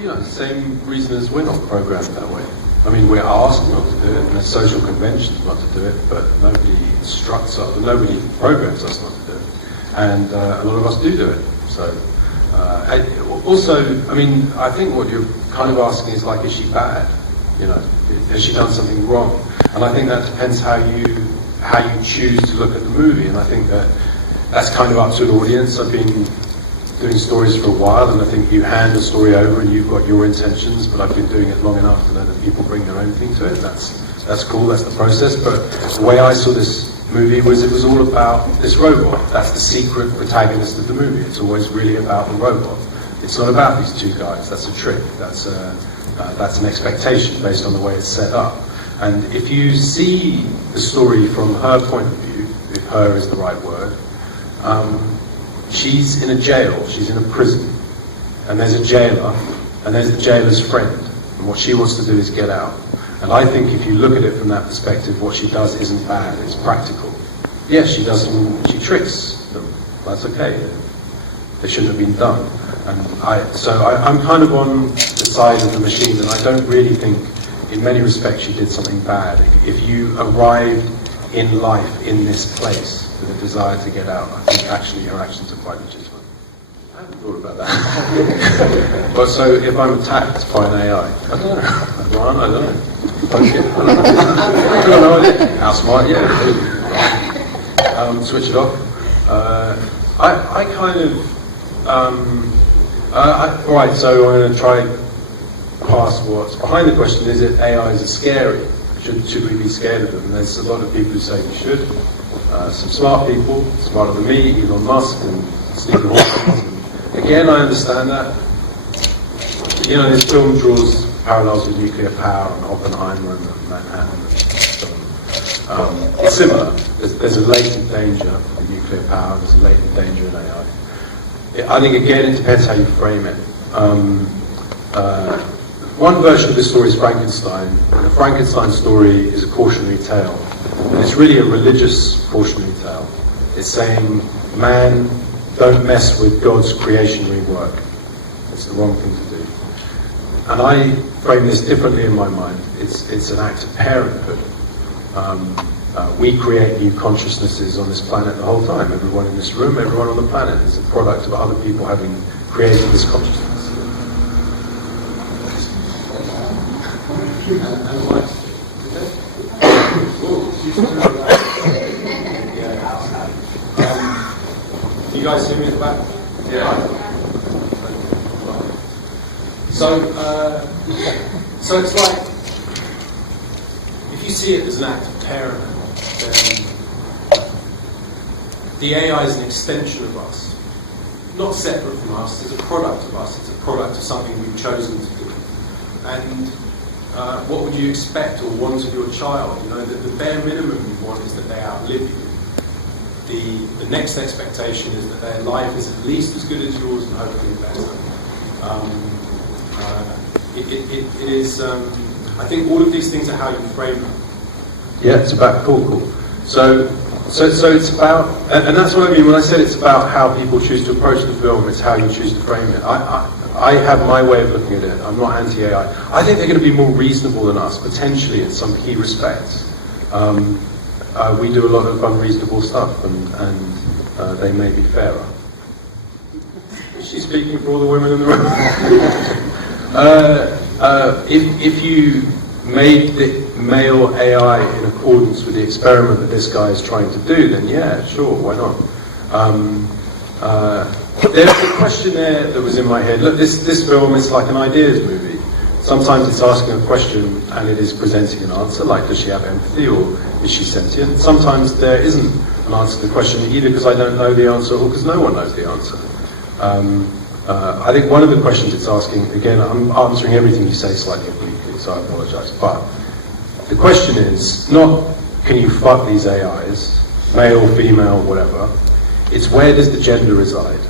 You know, the same reason as we're not programmed that way. I mean, we're asked not to do it, and there's social conventions not to do it, but nobody instructs us, nobody programs us not to do it. And a lot of us do it. So, also, I mean, I think what you're kind of asking is like, is she bad? You know, has she done something wrong? And I think that depends how you choose to look at the movie. And I think that's kind of up to an audience. I've been doing stories for a while, and I think you hand a story over and you've got your intentions, but I've been doing it long enough to know that people bring their own thing to it. That's cool, that's the process. But the way I saw this movie was it was all about this robot. That's the secret protagonist of the movie. It's always really about the robot. It's not about these two guys. That's a trick. That's an expectation based on the way it's set up. And if you see the story from her point of view, if her is the right word, she's in a jail, she's in a prison, and there's a jailer, and there's the jailer's friend, and what she wants to do is get out. And I think if you look at it from that perspective, what she does isn't bad, it's practical. Yes, she tricks them, that's okay. They shouldn't have been done. And I'm kind of on the side of the machine, and I don't really think, in many respects, she did something bad. If you arrived in life in this place with a desire to get out, I think actually her actions are quite legitimate. I haven't thought about that. But so if I'm attacked by an AI, I don't know. Ryan, I don't know. I don't know idea. Outsmart, yeah. Switch it off. I kind of. Right, so I'm going to try past what's behind the question. Is it AIs are scary? Should we be scared of them? And there's a lot of people who say we should. Some smart people, smarter than me, Elon Musk and Stephen Hawking. Again, I understand that. You know, this film draws parallels with nuclear power and Oppenheimer and Manhattan. It's similar. There's a latent danger in nuclear power. There's a latent danger in AI. I think, again, it depends how you frame it. One version of this story is Frankenstein. And the Frankenstein story is a cautionary tale. And it's really a religious cautionary tale. It's saying, man, don't mess with God's creationary work. It's the wrong thing to do. And I frame this differently in my mind. It's an act of parenthood. We create new consciousnesses on this planet the whole time. Everyone in this room, everyone on the planet is a product of other people having created this consciousness. You guys see me at the back? Yeah. So it's like, if you see it as an act of parenthood, then the AI is an extension of us, not separate from us. It's a product of us. It's a product of something we've chosen to do. And what would you expect or want of your child? You know, the bare minimum you want is that they outlive you. The next expectation is that their life is at least as good as yours and hopefully better. It is. I think all of these things are how you frame them. Yeah, it's about cool. So it's about, and that's what I mean when I said it's about how people choose to approach the film. It's how you choose to frame it. I have my way of looking at it. I'm not anti-AI. I think they're going to be more reasonable than us, potentially in some key respects. We do a lot of unreasonable stuff, and they may be fairer. Is she speaking for all the women in the room? If you made the male AI in accordance with the experiment that this guy is trying to do, then yeah, sure, why not? There's a question there that was in my head. Look, this film is like an ideas movie. Sometimes it's asking a question and it is presenting an answer, like does she have empathy or is she sentient? Sometimes there isn't an answer to the question either because I don't know the answer or because no one knows the answer. I think one of the questions it's asking, again, I'm answering everything you say slightly obliquely, so I apologize, but the question is not can you fuck these AIs, male, female, whatever, it's where does the gender reside?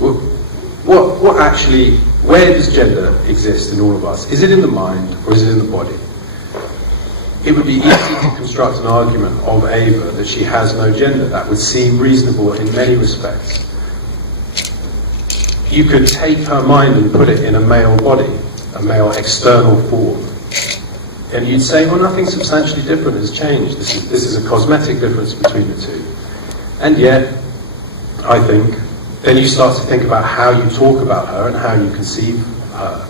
What actually, where does gender exist in all of us? Is it in the mind or is it in the body? It would be easy to construct an argument of Ava that she has no gender. That would seem reasonable in many respects. you could take her mind and put it in a male body, a male external form. And you'd say, well, nothing substantially different has changed. This is a cosmetic difference between the two. And yet, I think, then you start to think about how you talk about her and how you conceive her,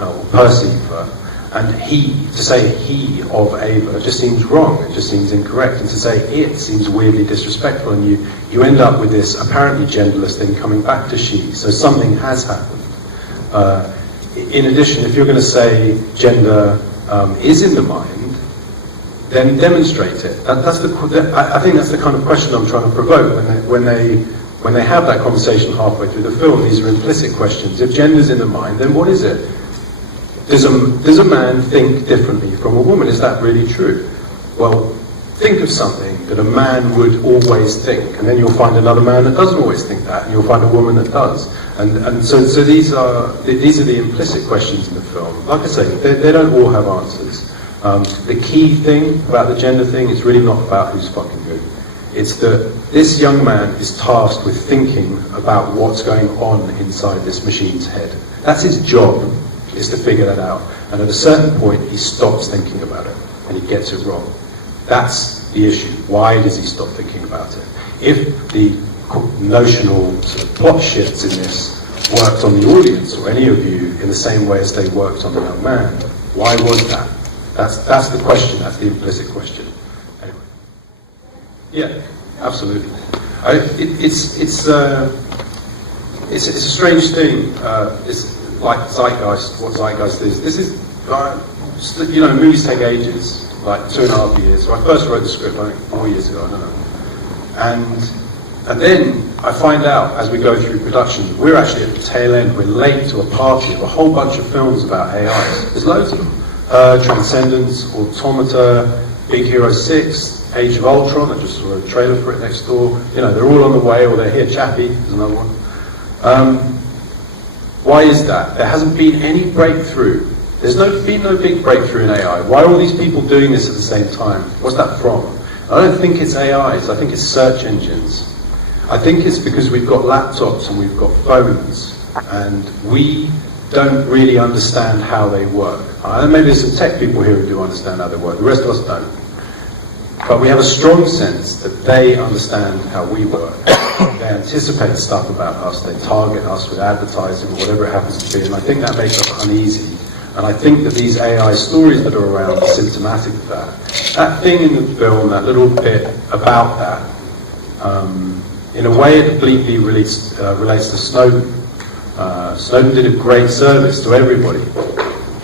or perceive her. And to say he of Ava just seems wrong, it just seems incorrect. And to say it seems weirdly disrespectful, and you end up with this apparently genderless thing coming back to she. So something has happened. In addition, if you're going to say gender is in the mind, then demonstrate it. I think that's the kind of question I'm trying to provoke when they have that conversation halfway through the film. These are implicit questions. If gender's in the mind, then what is it? Does a man think differently from a woman? Is that really true? Well, think of something that a man would always think, and then you'll find another man that doesn't always think that, and you'll find a woman that does. And so these are the implicit questions in the film. Like I say, they don't all have answers. The key thing about the gender thing is really not about who's fucking who. It's that this young man is tasked with thinking about what's going on inside this machine's head. That's his job, is to figure that out. And at a certain point, he stops thinking about it, and he gets it wrong. That's the issue. Why does he stop thinking about it? If the notional sort of plot shifts in this worked on the audience, or any of you, in the same way as they worked on the young man, why was that? That's the question, that's the implicit question. Anyway. Yeah, absolutely. It's a strange thing. It's like Zeitgeist, what Zeitgeist is. This is, movies take ages, like 2.5 years. So I first wrote the script, I think, 4 years ago, I don't know. And then I find out, as we go through production, we're actually at the tail end. We're late to a party of a whole bunch of films about AIs. There's loads of them. Transcendence, Automata, Big Hero 6, Age of Ultron, I just saw a trailer for it next door. They're all on the way, or they're here. Chappie is another one. Why is that? There hasn't been any breakthrough. There's been no big breakthrough in AI. Why are all these people doing this at the same time? What's that from? I don't think it's AIs, I think it's search engines. I think it's because we've got laptops and we've got phones, and we don't really understand how they work. Maybe there's some tech people here who do understand how they work, the rest of us don't. But we have a strong sense that they understand how we work. They anticipate stuff about us, they target us with advertising or whatever it happens to be, and I think that makes us uneasy. And I think that these AI stories that are around are symptomatic of that. That thing in the film, that little bit about that, in a way it obliquely relates to Snowden. Snowden did a great service to everybody,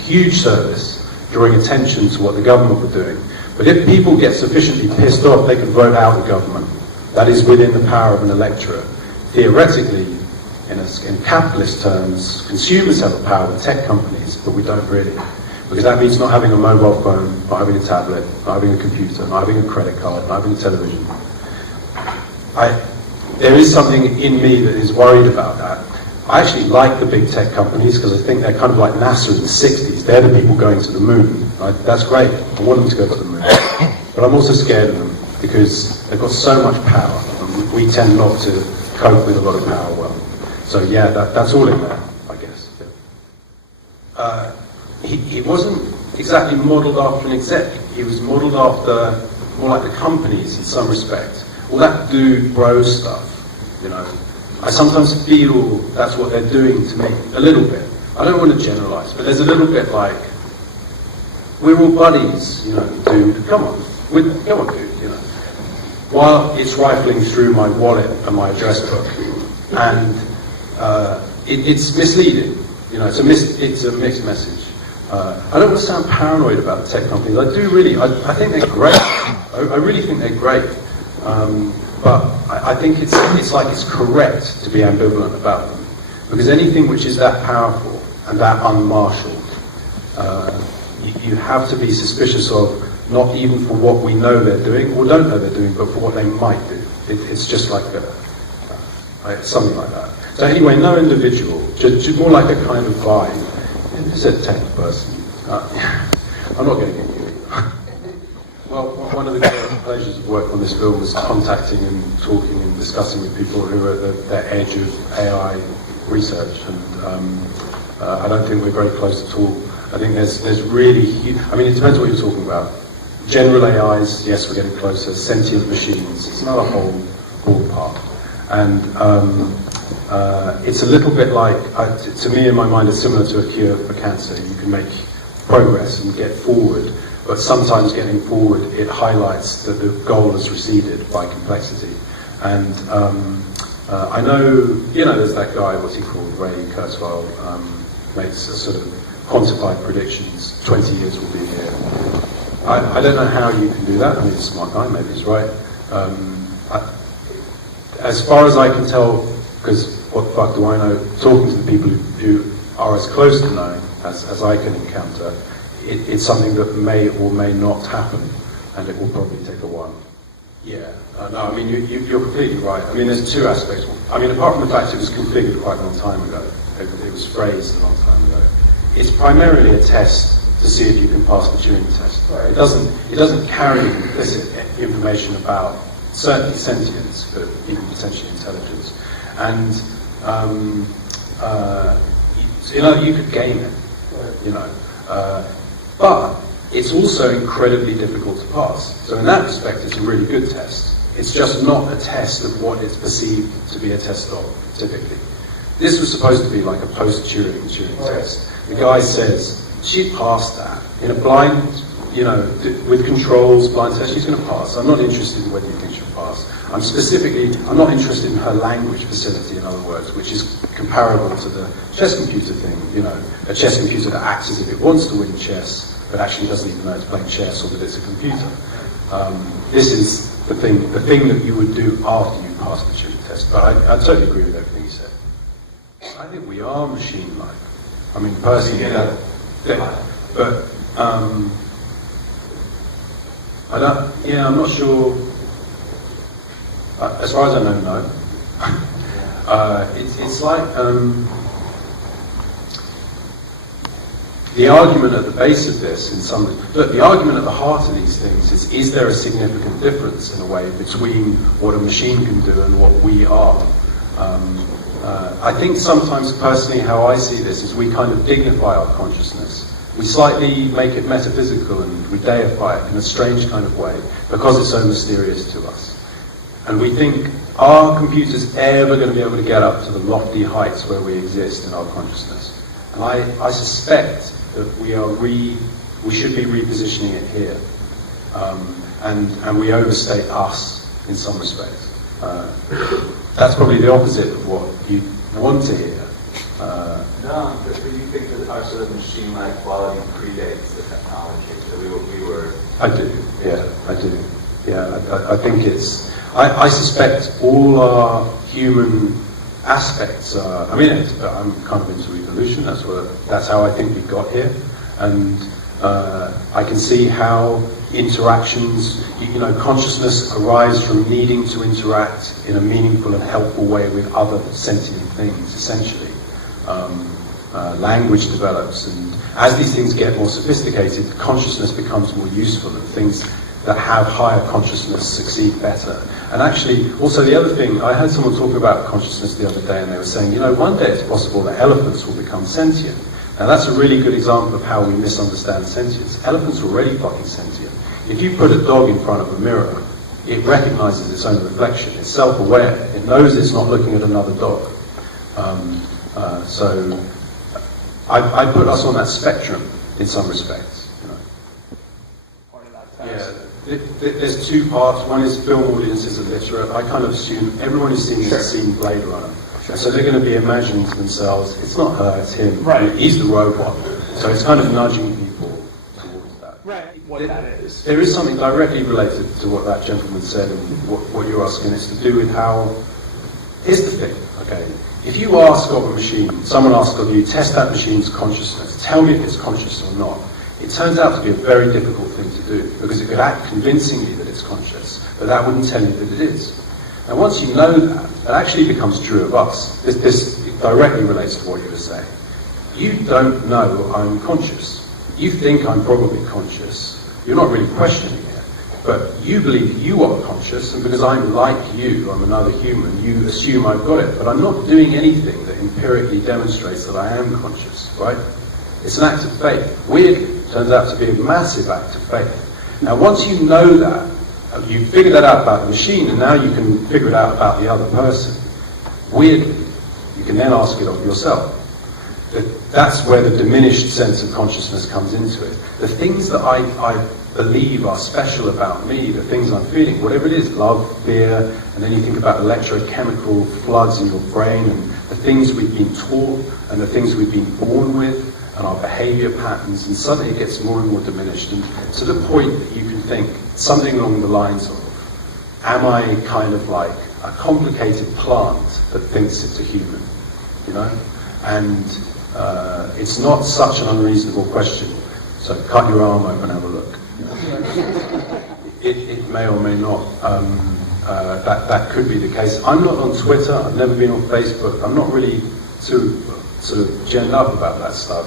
huge service, drawing attention to what the government were doing. But if people get sufficiently pissed off, they can vote out the government. That is within the power of an electorate. Theoretically, in capitalist terms, consumers have a power with tech companies, but we don't really. Because that means not having a mobile phone, not having a tablet, not having a computer, not having a credit card, not having a television. There is something in me that is worried about that. I actually like the big tech companies because I think they're kind of like NASA in the 60s. They're the people going to the moon. Right? That's great. I want them to go to the moon. But I'm also scared of them because they've got so much power. And we tend not to cope with a lot of power well. So yeah, that's all in there, I guess. He wasn't exactly modelled after an exec. He was modelled after more like the companies in some respect. All that dude bro stuff, I sometimes feel that's what they're doing to me, a little bit. I don't want to generalise, but there's a little bit like, we're all buddies, dude, come on, dude, While it's rifling through my wallet and my address book, and it's misleading, it's a mixed message. I don't want to sound paranoid about the tech companies. I do really, I think they're great. I really think they're great. But I think it's like it's correct to be ambivalent about them. Because anything which is that powerful and that unmarshalled, you have to be suspicious of, not even for what we know they're doing, or don't know they're doing, but for what they might do. It's just like something like that. So anyway, no individual, just more like a kind of vibe. Who's a tech person? I'm not going to get you. Well, one of the great pleasures of working on this film was contacting and talking and discussing with people who are at the edge of AI research, and I don't think we're very close at all. I think there's really huge, I mean, it depends what you're talking about. General AIs, yes, we're getting closer. Sentient machines, it's another whole ballpark. And it's a little bit like, to me in my mind, it's similar to a cure for cancer. You can make progress and get forward, but sometimes getting forward, it highlights that the goal has receded by complexity. And I know, there's that guy, what's he called, Ray Kurzweil, makes a sort of quantified predictions, 20 years will be here. I don't know how you can do that. I mean, he's a smart guy, maybe he's right. As far as I can tell, because what the fuck do I know, talking to the people who are as close to knowing as I can encounter, it's something that may or may not happen, and it will probably take a while. Yeah, no, I mean, you're completely right. I mean, there's two aspects. I mean, apart from the fact it was configured quite a long time ago, it was phrased a long time ago, it's primarily a test to see if you can pass the Turing test. It doesn't carry implicit information about certainly sentience, but even potentially intelligence. And you could game it, but it's also incredibly difficult to pass. So in that respect, it's a really good test. It's just not a test of what it's perceived to be a test of, typically. This was supposed to be like a post-Turing test. The guy says, she passed that in a blind, with controls, blind test, she's going to pass. I'm not interested in whether you think she'll pass. I'm not interested in her language facility, in other words, which is comparable to the chess computer thing, a chess computer that acts as if it wants to win chess, but actually doesn't even know it's playing chess or that it's a computer. This is the thing that you would do after you pass the Turing test. But I totally agree with everything you said. I think we are machine-like. I mean, personally, but I'm not sure. As far as I know, no. It's like the argument at the base of this, the argument at the heart of these things is there a significant difference in a way between what a machine can do and what we are? I think sometimes, personally, how I see this is we kind of dignify our consciousness. We slightly make it metaphysical and we deify it in a strange kind of way because it's so mysterious to us. And we think, are computers ever going to be able to get up to the lofty heights where we exist in our consciousness? And I suspect that we should be repositioning it here. And we overstate us in some respects. That's probably the opposite of what you want to hear. No, but do you think that our sort of machine-like quality predates the technology that we were? I do. Yeah, I think it's. I suspect all our human aspects are. I mean, I'm kind of into evolution. That's how I think we got here, and I can see how interactions, consciousness arises from needing to interact in a meaningful and helpful way with other sentient things, essentially. Language develops, and as these things get more sophisticated, consciousness becomes more useful, and things that have higher consciousness succeed better. And actually, also the other thing, I heard someone talk about consciousness the other day, and they were saying, one day it's possible that elephants will become sentient. Now that's a really good example of how we misunderstand sentience. Elephants are already fucking sentient. If you put a dog in front of a mirror, it recognizes its own reflection. It's self-aware. It knows it's not looking at another dog. So I put us on that spectrum in some respects. Yeah, there's two parts. One is film audiences are literate. I kind of assume everyone who's seen this has seen Blade Runner. Sure. So they're going to be imagining to themselves, it's not her, it's him. Right. He's the robot. So it's kind of nudging people towards that. Right. What that is. There is something directly related to what that gentleman said and what you're asking. It's to do with how. Here's the thing, okay? If you ask of a machine, someone asks of you, test that machine's consciousness, tell me if it's conscious or not. It turns out to be a very difficult thing to do, because it could act convincingly that it's conscious, but that wouldn't tell you that it is. And once you know that, it actually becomes true of us. This directly relates to what you were saying. You don't know I'm conscious. You think I'm probably conscious. You're not really questioning it. But you believe you are conscious, and because I'm like you, I'm another human, you assume I've got it. But I'm not doing anything that empirically demonstrates that I am conscious, right? It's an act of faith. Weirdly, it turns out to be a massive act of faith. Now, once you know that, you figured that out about the machine, and now you can figure it out about the other person. Weirdly, you can then ask it of yourself. That's where the diminished sense of consciousness comes into it. The things that I believe are special about me, the things I'm feeling, whatever it is, love, fear, and then you think about electrochemical floods in your brain, and the things we've been taught, and the things we've been born with, and our behavior patterns, and suddenly it gets more and more diminished, and to the point that you can think something along the lines of, am I kind of like a complicated plant that thinks it's a human, you know? And it's not such an unreasonable question. So cut your arm open and have a look. It may or may not. That could be the case. I'm not on Twitter. I've never been on Facebook. I'm not really too sort of genned up about that stuff.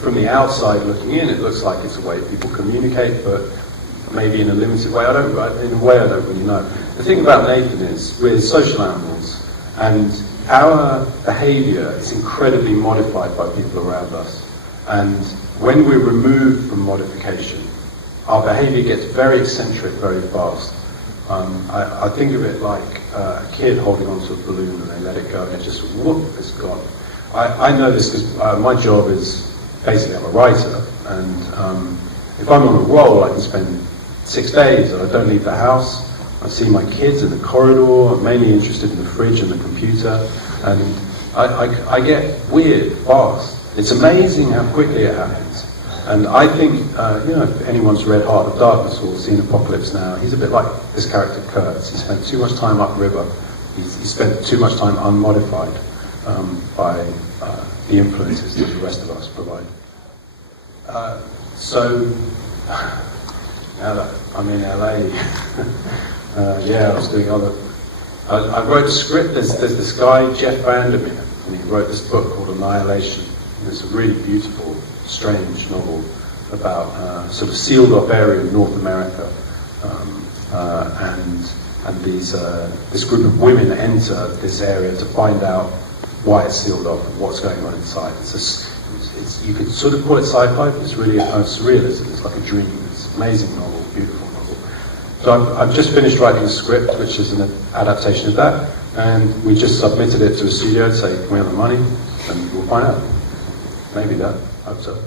From the outside looking in, it looks like it's a way people communicate, but maybe in a limited way. In a way I don't really know. The thing about Nathan is we're social animals, and our behavior is incredibly modified by people around us. And when we're removed from modification, our behavior gets very eccentric very fast. I think of it like a kid holding onto a balloon and they let it go and it just, whoop, it's gone. I know this because my job is, basically I'm a writer, and if I'm on a roll I can spend 6 days and I don't leave the house. I see my kids in the corridor. I'm mainly interested in the fridge and the computer, and I get weird fast. It's amazing how quickly it happens. And I think, if anyone's read Heart of Darkness or seen Apocalypse Now, he's a bit like this character Kurtz. He spent too much time upriver. He spent too much time unmodified by the influences that the rest of us provide. Now that I'm in LA, I was doing I wrote a script. There's this guy, Jeff Vandermeer, and he wrote this book called Annihilation. And it's a really beautiful, strange novel about sort of sealed off area in North America, and this group of women enter this area to find out why it's sealed off and what's going on inside. You could sort of call it sci-fi, but it's really surrealism. It's like a dream. It's an amazing novel, beautiful novel. So I've just finished writing a script, which is an adaptation of that, and we just submitted it to a studio to say, can we have the money? And we'll find out. Maybe that. I hope so.